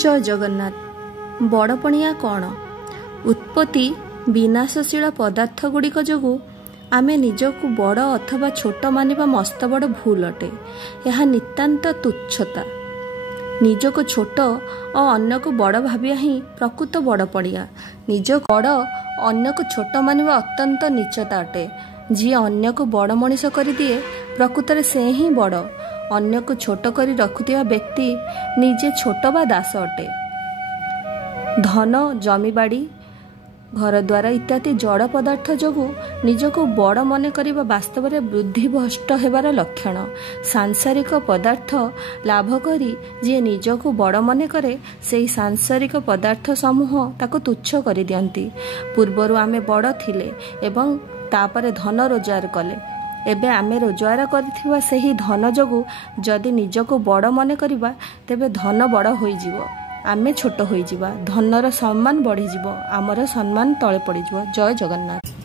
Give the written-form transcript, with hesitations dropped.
जय जगन्नाथ। बड़पणिया कौन? उत्पत्ति विनाशशील पदार्थ गुड़िक जो आमे निजकु बड़ अथवा छोट मानिबा मस्त बड़ भूल अटे। यह नितांत तुच्छता। निजको छोट और अन्य को बड़ भाविया ही प्रकृत बड़पणिया। निज बड़ अन्य को छोट मानिबा अत्यंत नीचता अटे। जी अन्य को बड़ मनीष कर दिए प्रकृत से ही बड़। अन्य को छोट करी रखुथिबा व्यक्ति निजे छोट बा दास अटे। धन जमीबाड़ी घर द्वार इत्यादि जड़ पदार्थ जोगु निजको बड़ मन करिबा वास्तव में बुद्धिभ्रष्ट हेबार लक्षण। सांसारिक पदार्थ लाभ करी जे निजको बड़ मन करे सेही सांसारिक पदार्थ समूह ताको तुच्छ करि दियंती। पूर्वरु आमे बड़ थिले एवं तापरे धन रोजगार कले। एबे आमे रोजगार करथिबा सेही धन जोगु जदि निजको बड़ मन करिबा तेबे धन बड़ होई जिवो, आमे छोट होई जिबा। धनर सम्मान बढ़ी जिवो, आमर सम्मान तळे पड़ी जिवो। जय जगन्नाथ।